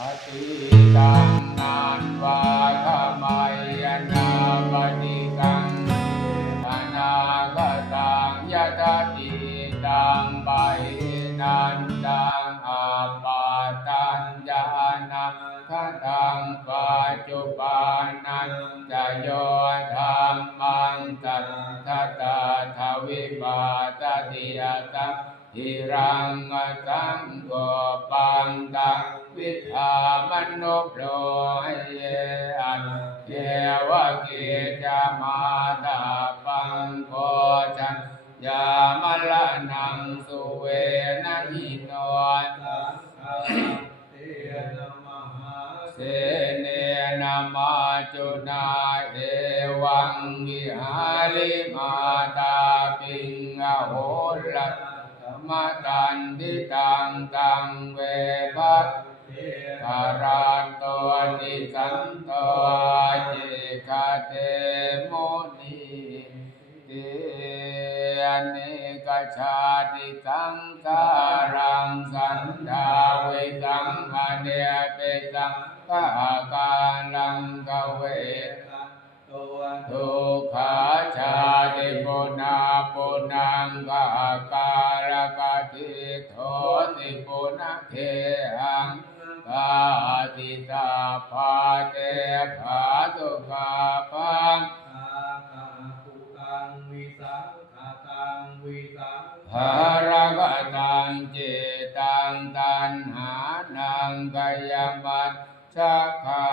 อติตังนานวาขมายนาปฏิกังอนาคตังยะตติตังไปนันตังอาปาตัญญานังคตังปัจจุปานันจะโยธรรมังตันทธตาทวิปาตติยตังทิรังสังโฆปั งตังวิธามนุโลเยอันเทวกิจามาตาปังโคจันยามละนังสุเวนะหิโนเสเนนะมาจุนาเอวังวิหาริมาตาปิงอโหรัต มตันติตังตังเวภัสคาราโตติสันโตเจคาเตโมนีเตอเนกชาติสังการังสันดาเวสังอเนเปสังกาการังกเวทุ ปุนังกาการกติโทติปุนะเทหังกาติตาภาเตภาตุกาปังภารกตังเจตังตันหานังกายมัตชัคา